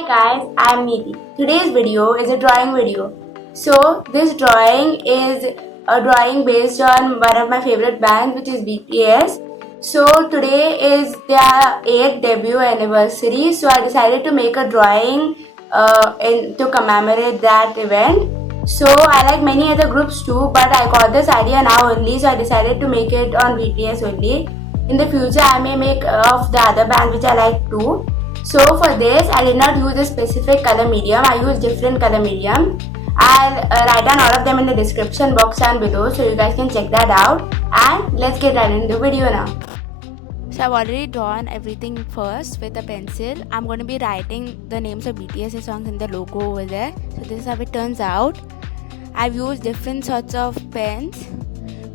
Hi guys, I'm Neeti. Today's video is a drawing video. So this drawing is a drawing based on one of my favorite bands, which is BTS. So today is their 8th debut anniversary, so I decided to make a drawing to commemorate that event. So I like many other groups too, but I got this idea now only, so I decided to make it on BTS only. In the future, I may make of the other bands which I like too. So for this, I did not use a specific color medium. I used different color medium. I'll write down all of them in the description box down below, so you guys can check that out. And let's get right into the video now. So I've already drawn everything first with a pencil. I'm going to be writing the names of BTS songs in the logo over there. So this is how it turns out. I've used different sorts of pens,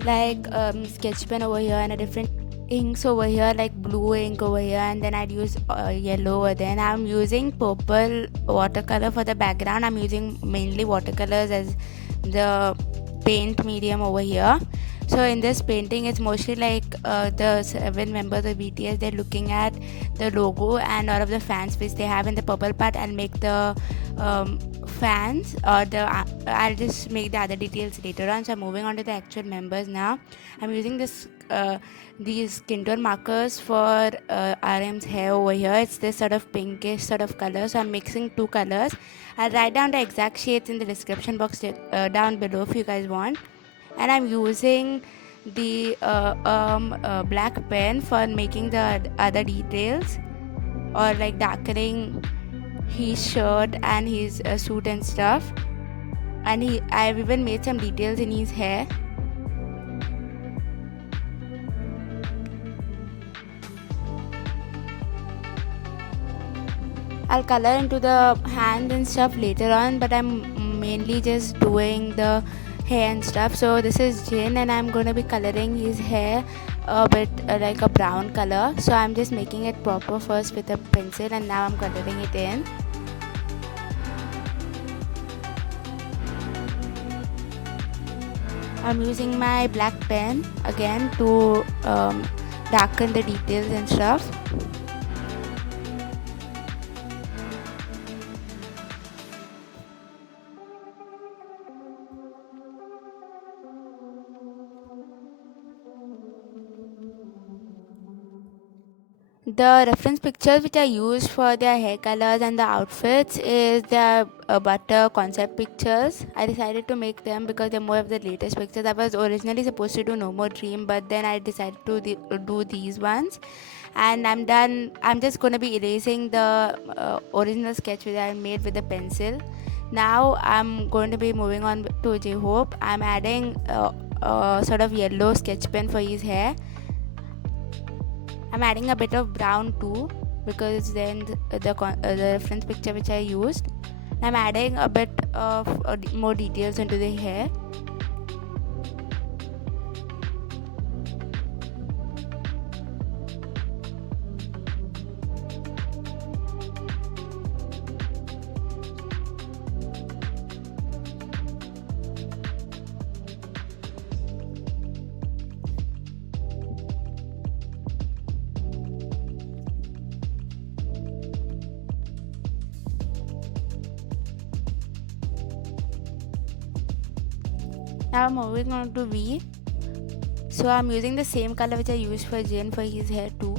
like sketch pen over here and a different inks over here, like blue ink over here, and then I'd use yellow over there. And I'm using purple watercolor for the background. I'm using mainly watercolors as the paint medium over here. So in this painting, it's mostly like the 7 members of BTS, they're looking at the logo and all of the fans which they have in the purple part. I'll make the fans or I'll just make the other details later on. So I'm moving on to the actual members now. I'm using these skin tone markers for RM's hair over here. It's this sort of pinkish sort of color, so I'm mixing 2 colors. I'll write down the exact shades in the description box down below if you guys want. And I'm using the black pen for making the other details, or like darkening his shirt and his suit and stuff. And I've even made some details in his hair. I'll color into the hands and stuff later on, but I'm mainly just doing the hair and stuff. So this is Jin, and I'm going to be coloring his hair a bit like a brown color. So I'm just making it proper first with a pencil, and now I'm coloring it in. I'm using my black pen again to darken the details and stuff. The reference pictures which I used for their hair colors and the outfits is their butter concept pictures. I decided to make them because they're more of the latest pictures. I was originally supposed to do No More Dream, but then I decided to do these ones. And I'm done. I'm just going to be erasing the original sketch which I made with a pencil. Now I'm going to be moving on to J-Hope. I'm adding sort of yellow sketch pen for his hair. I'm adding a bit of brown too, because then the reference picture which I used. I'm adding a bit of more details into the hair. Now I'm moving on to V. So I'm using the same color which I used for Jin for his hair too.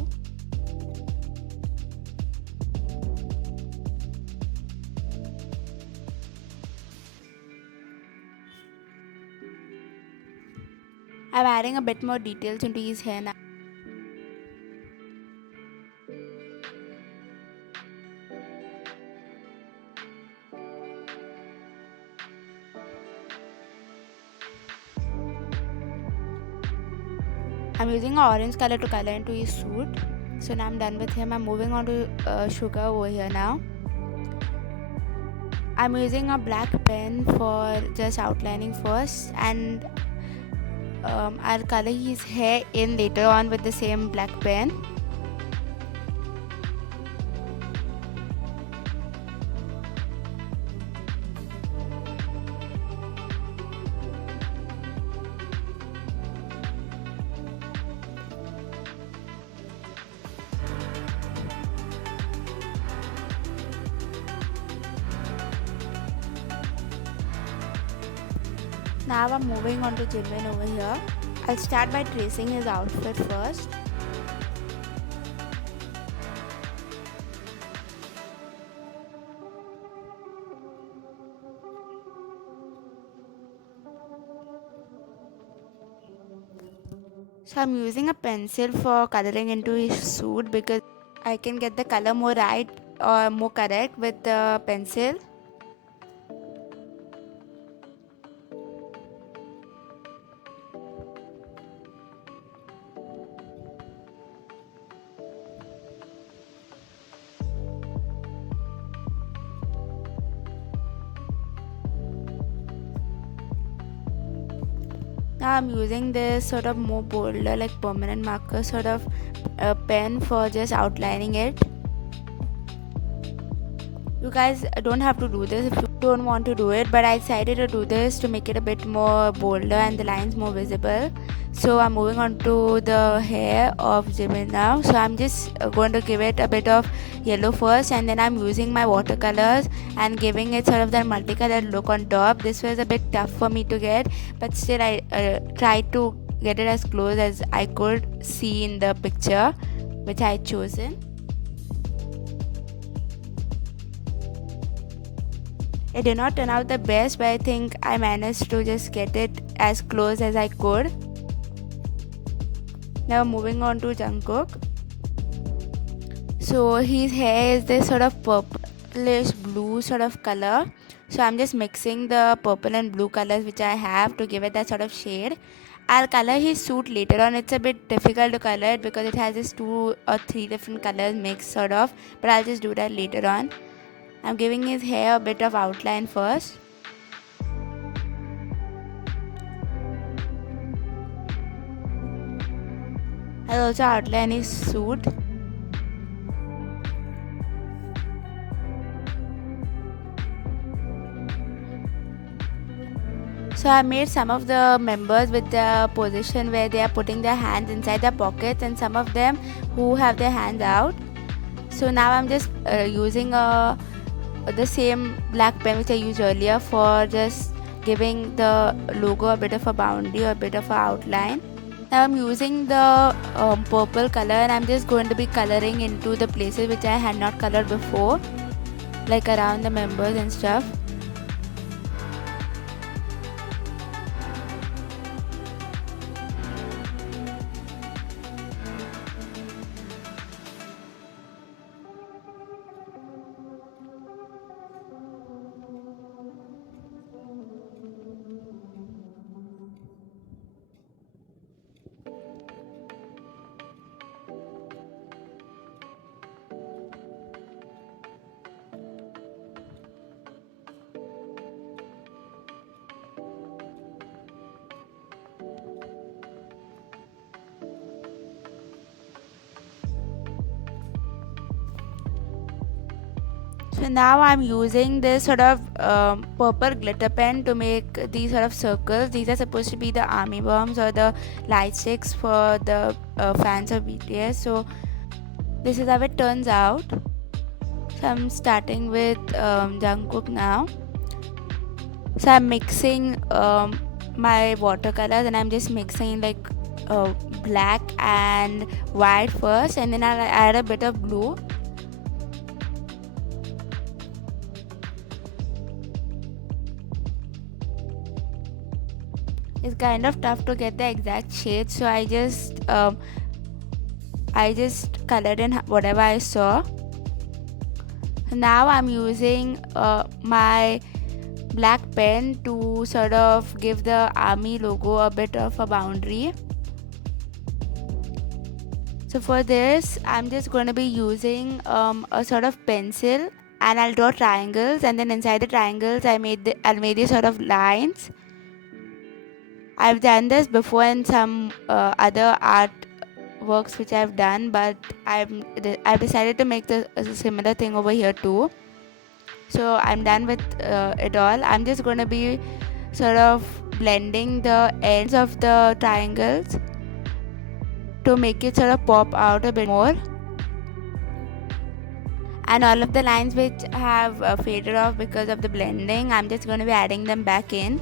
I'm adding a bit more details into his hair now. I'm using an orange color to color into his suit. So now I'm done with him. I'm moving on to Sugar over here now. I'm using a black pen for just outlining first, and I'll color his hair in later on with the same black pen. Now I'm moving on to Jimin over here. I'll start by tracing his outfit first. So I'm using a pencil for coloring into his suit because I can get the color more right or more correct with the pencil. Now I'm using this sort of more bolder, like permanent marker sort of pen for just outlining it. You guys don't have to do this if you don't want to do it, but I decided to do this to make it a bit more bolder and the lines more visible. So I'm moving on to the hair of Jimin now. So I'm just going to give it a bit of yellow first, and then I'm using my watercolors and giving it sort of that multicolored look on top. This was a bit tough for me to get, but still I tried to get it as close as I could see in the picture which I had chosen. It did not turn out the best, but I think I managed to just get it as close as I could. Now moving on to Jungkook. So his hair is this sort of purplish blue sort of color. So I'm just mixing the purple and blue colors which I have to give it that sort of shade. I'll color his suit later on. It's a bit difficult to color it because it has this 2 or 3 different colors mixed sort of, but I'll just do that later on. I'm giving his hair a bit of outline first. I'll also outline his suit. So I made some of the members with the position where they are putting their hands inside their pockets, and some of them who have their hands out. So now I'm just using the same black pen which I used earlier for just giving the logo a bit of a boundary or a bit of an outline. Now I'm using the purple color, and I'm just going to be coloring into the places which I had not colored before, like around the members and stuff. So now I'm using this sort of purple glitter pen to make these sort of circles. These are supposed to be the army bombs or the light sticks for the fans of BTS. So this is how it turns out. So I'm starting with Jungkook now. So I'm mixing my watercolors, and I'm just mixing like black and white first, and then I'll add a bit of blue. It's kind of tough to get the exact shade, so I just colored in whatever I saw. Now I'm using my black pen to sort of give the army logo a bit of a boundary. So for this I'm just going to be using a sort of pencil, and I'll draw triangles, and then inside the triangles I'll make these sort of lines. I've done this before in some other art works which I've done, but I've decided to make a similar thing over here too. So I'm done with it all. I'm just going to be sort of blending the ends of the triangles to make it sort of pop out a bit more, and all of the lines which have faded off because of the blending, I'm just going to be adding them back in.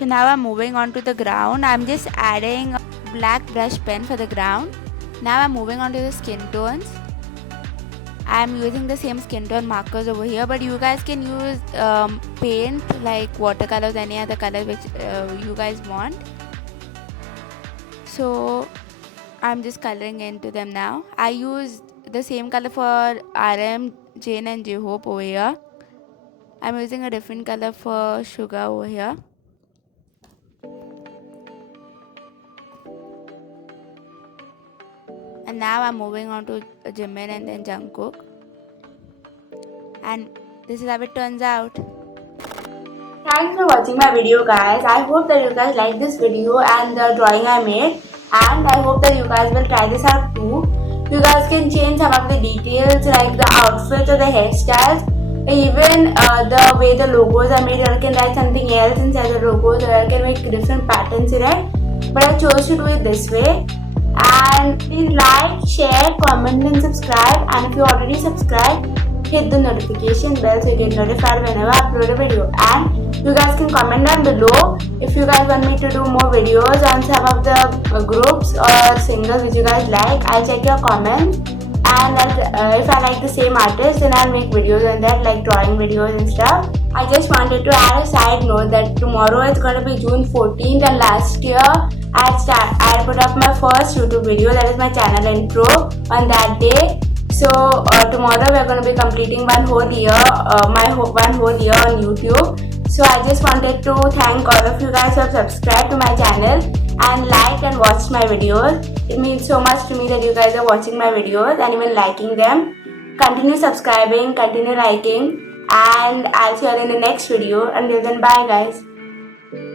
So now I'm moving on to the ground. I'm just adding a black brush pen for the ground. Now I'm moving on to the skin tones. I'm using the same skin tone markers over here, but you guys can use paint like watercolors, any other color which you guys want. So I'm just coloring into them now. I used the same color for RM, Jane and J-Hope over here. I'm using a different color for Sugar over here. And now I'm moving on to Jimin and then Jungkook. And this is how it turns out. Thanks for watching my video, guys. I hope that you guys like this video and the drawing I made, and I hope that you guys will try this out too. You guys can change some of the details like the outfits or the hairstyles, even the way the logos are made. You can write something else inside the logos, or you can make different patterns in it, but I chose to do it this way. And please like, share, comment and subscribe, and if you already subscribed, hit the notification bell so you get notified whenever I upload a video. And you guys can comment down below if you guys want me to do more videos on some of the groups or singers which you guys like. I'll check your comments, and if I like the same artist, then I'll make videos on that, like drawing videos and stuff. I just wanted to add a side note that tomorrow is going to be June 14th, and last year I put up my first YouTube video, that is my channel intro, on that day. So tomorrow we are going to be completing one whole year on YouTube. So I just wanted to thank all of you guys who have subscribed to my channel and liked and watched my videos. It means so much to me that you guys are watching my videos and even liking them. Continue subscribing, continue liking, and I'll see you all in the next video. Until then, bye guys.